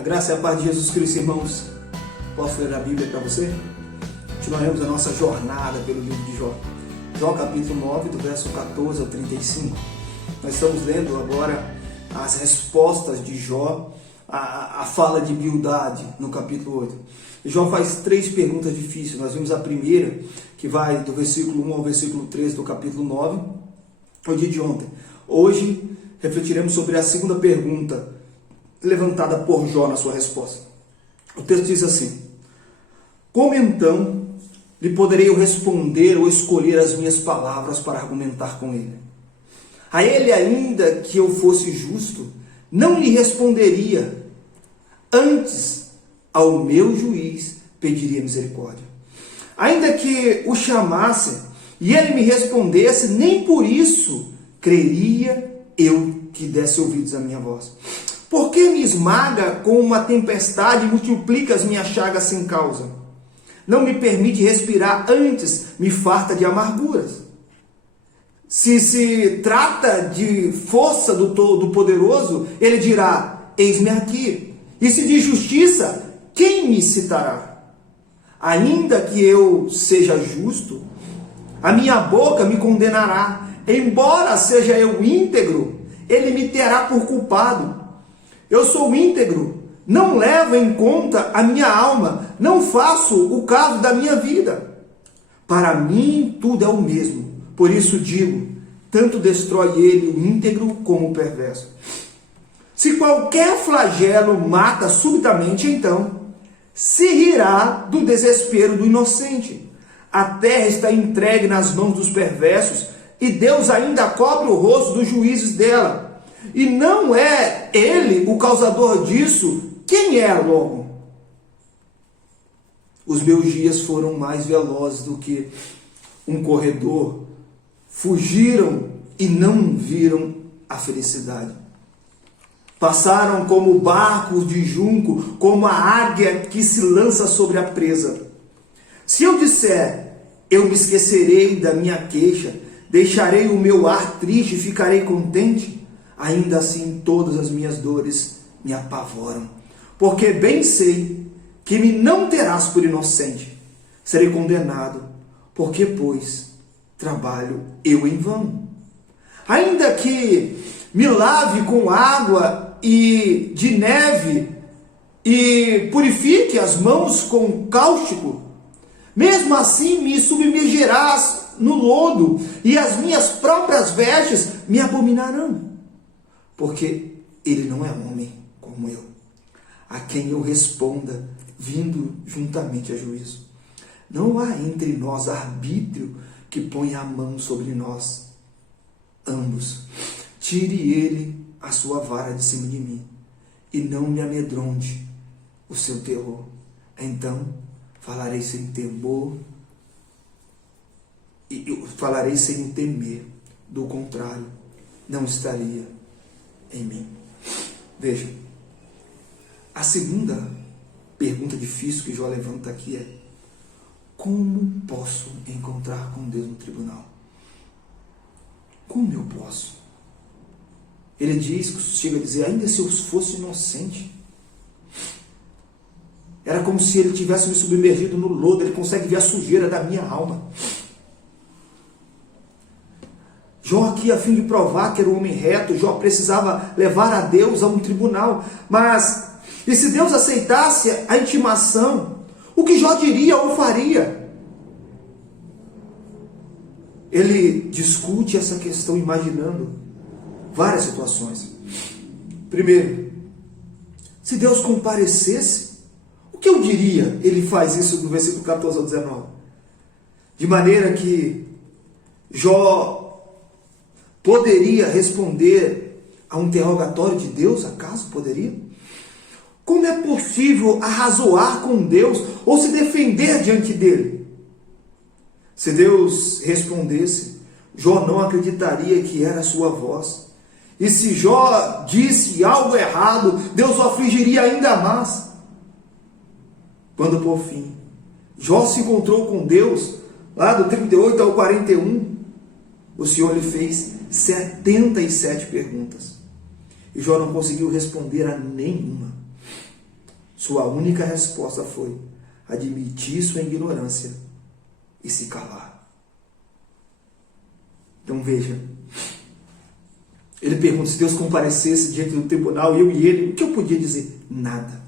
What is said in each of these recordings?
A graça e a paz de Jesus Cristo, irmãos. Posso ler a Bíblia para você? Continuaremos a nossa jornada pelo livro de Jó. Jó capítulo 9, do verso 14 ao 35. Nós estamos lendo agora as respostas de Jó, a fala de Bildade no capítulo 8. Jó faz 3 perguntas difíceis. Nós vimos a primeira, que vai do versículo 1 ao versículo 13 do capítulo 9, o dia de ontem. Hoje refletiremos sobre a segunda pergunta levantada por Jó na sua resposta. O texto diz assim: como então lhe poderei eu responder ou escolher as minhas palavras para argumentar com ele? A ele, ainda que eu fosse justo, não lhe responderia. Antes, ao meu juiz pediria misericórdia. Ainda que o chamasse e ele me respondesse, nem por isso creria eu que desse ouvidos à minha voz. Por que me esmaga com uma tempestade e multiplica as minhas chagas sem causa? Não me permite respirar, antes me farta de amarguras. Se trata de força do Todo-Poderoso, ele dirá: eis-me aqui. E se de justiça, quem me citará? Ainda que eu seja justo, a minha boca me condenará. Embora seja eu íntegro, ele me terá por culpado. Eu sou íntegro, não levo em conta a minha alma, não faço o caso da minha vida. Para mim tudo é o mesmo, por isso digo, tanto destrói ele o íntegro como o perverso. Se qualquer flagelo mata subitamente, então se rirá do desespero do inocente. A terra está entregue nas mãos dos perversos, e Deus ainda cobre o rosto dos juízes dela. E não é ele o causador disso, quem é logo? Os meus dias foram mais velozes do que um corredor. Fugiram e não viram a felicidade. Passaram como barcos de junco, como a águia que se lança sobre a presa. Se eu disser, eu me esquecerei da minha queixa, deixarei o meu ar triste e ficarei contente, ainda assim todas as minhas dores me apavoram. Porque bem sei que me não terás por inocente. Serei condenado, porque, pois, trabalho eu em vão. Ainda que me lave com água e de neve e purifique as mãos com cáustico, mesmo assim me submergirás no lodo e as minhas próprias vestes me abominarão. Porque ele não é homem como eu, a quem eu responda, vindo juntamente a juízo. Não há entre nós arbítrio que ponha a mão sobre nós. Ambos, tire ele a sua vara de cima de mim, e não me amedronte o seu terror. Então falarei sem temor, e eu falarei sem temer. Do contrário, não estaria em mim. Veja, a segunda pergunta difícil que Jó levanta aqui é: como posso encontrar com Deus no tribunal? Como eu posso? Ele diz, chega a dizer, ainda se eu fosse inocente. Era como se ele tivesse me submergido no lodo. Ele consegue ver a sujeira da minha alma. Jó aqui, a fim de provar que era um homem reto, Jó precisava levar a Deus a um tribunal. Mas, e se Deus aceitasse a intimação, o que Jó diria ou faria? Ele discute essa questão imaginando várias situações. Primeiro, se Deus comparecesse, o que eu diria? Ele faz isso do versículo 14 ao 19. De maneira que Jó poderia responder a um interrogatório de Deus, acaso poderia? Como é possível arrazoar com Deus ou se defender diante dele? Se Deus respondesse, Jó não acreditaria que era a sua voz. E se Jó disse algo errado, Deus o afligiria ainda mais. Quando por fim Jó se encontrou com Deus, lá do 38 ao 41, o Senhor lhe fez 77 perguntas. E Jó não conseguiu responder a nenhuma. Sua única resposta foi admitir sua ignorância e se calar. Então veja, ele pergunta: se Deus comparecesse diante do tribunal, eu e ele, o que eu podia dizer? Nada.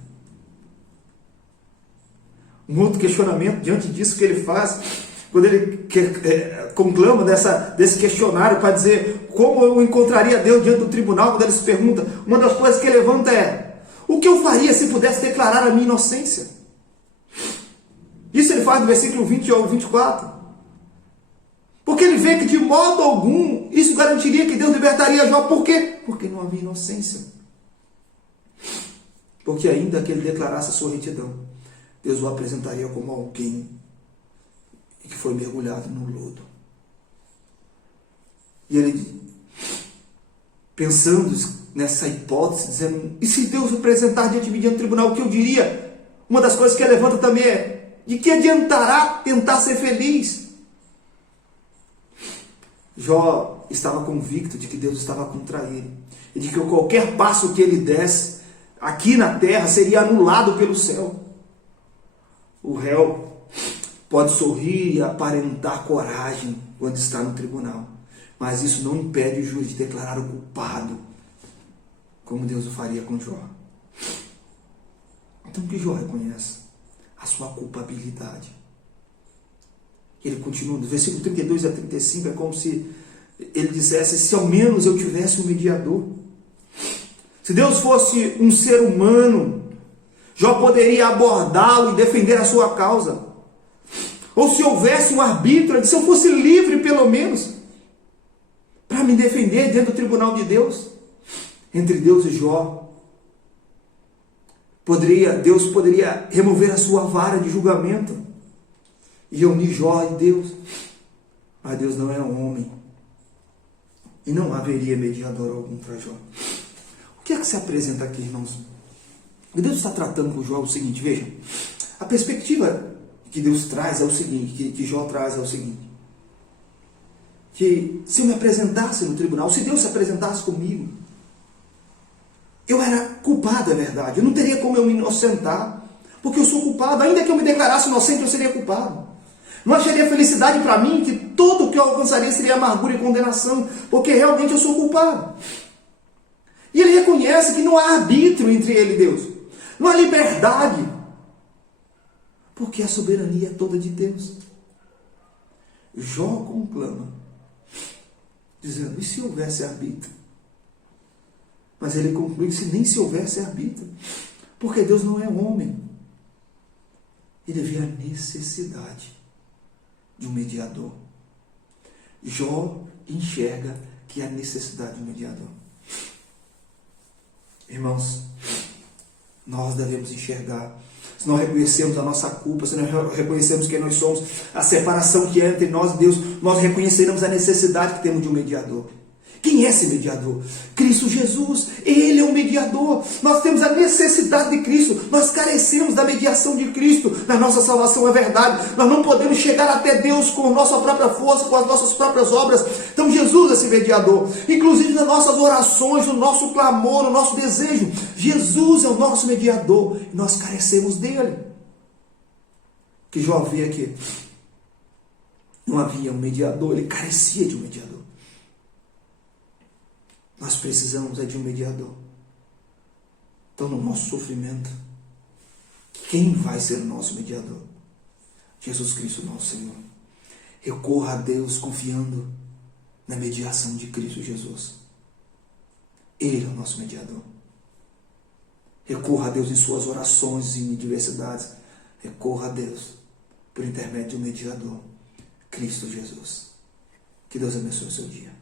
Um outro questionamento diante disso que ele faz, quando ele conclama desse questionário para dizer como eu encontraria Deus diante do tribunal, quando ele se pergunta, uma das coisas que ele levanta é: o que eu faria se pudesse declarar a minha inocência? Isso ele faz do versículo 20 ao 24. Porque ele vê que de modo algum isso garantiria que Deus libertaria Jó. Por quê? Porque não havia inocência. Porque ainda que ele declarasse a sua retidão, Deus o apresentaria como alguém que foi mergulhado no lodo. E ele, pensando nessa hipótese, dizendo: e se Deus apresentar diante de mim diante do tribunal, o que eu diria? Uma das coisas que ele levanta também é: de que adiantará tentar ser feliz? Jó estava convicto de que Deus estava contra ele, e de que qualquer passo que ele desse aqui na terra seria anulado pelo céu. O réu pode sorrir e aparentar coragem quando está no tribunal, mas isso não impede o juiz de declarar o culpado, como Deus o faria com Jó. Então que Jó reconhece a sua culpabilidade. Ele continua, do versículo 32 a 35, é como se ele dissesse: se ao menos eu tivesse um mediador. Se Deus fosse um ser humano, Jó poderia abordá-lo e defender a sua causa. Ou se houvesse um arbítrio, se eu fosse livre pelo menos, para me defender diante do tribunal de Deus. Entre Deus e Jó, Deus poderia remover a sua vara de julgamento e unir Jó e Deus. Mas Deus não é um homem, e não haveria mediador algum para Jó. O que é que se apresenta aqui, irmãos? O que Deus está tratando com Jó é o seguinte: veja, a perspectiva que Deus traz é o seguinte, que Jó traz é o seguinte: que se eu me apresentasse no tribunal, se Deus se apresentasse comigo, eu era culpado, é verdade, eu não teria como eu me inocentar, porque eu sou culpado. Ainda que eu me declarasse inocente, eu seria culpado. Não acharia felicidade para mim, que tudo o que eu alcançaria seria amargura e condenação, porque realmente eu sou culpado. E ele reconhece que não há arbítrio entre ele e Deus, não há liberdade, porque a soberania é toda de Deus. Jó conclama, dizendo: e se houvesse arbítrio? Mas ele conclui que nem se houvesse arbítrio, porque Deus não é homem. Ele vê a necessidade de um mediador. Jó enxerga que há necessidade de um mediador. Irmãos, nós devemos enxergar. Se nós reconhecemos a nossa culpa, se nós reconhecemos quem nós somos, a separação que é entre nós e Deus, nós reconheceremos a necessidade que temos de um mediador. Quem é esse mediador? Cristo Jesus. Ele é o mediador. Nós temos a necessidade de Cristo. Nós carecemos da mediação de Cristo. Na nossa salvação é verdade. Nós não podemos chegar até Deus com a nossa própria força, com as nossas próprias obras. Então Jesus é esse mediador. Inclusive nas nossas orações, no nosso clamor, no nosso desejo. Jesus é o nosso mediador. E nós carecemos dele. Que Jó vê aqui. Não havia um mediador. Ele carecia de um mediador. Nós precisamos de um mediador. Então, no nosso sofrimento, quem vai ser o nosso mediador? Jesus Cristo, nosso Senhor. Recorra a Deus confiando na mediação de Cristo Jesus. Ele é o nosso mediador. Recorra a Deus em suas orações e em diversidades. Recorra a Deus por intermédio de um mediador, Cristo Jesus. Que Deus abençoe o seu dia.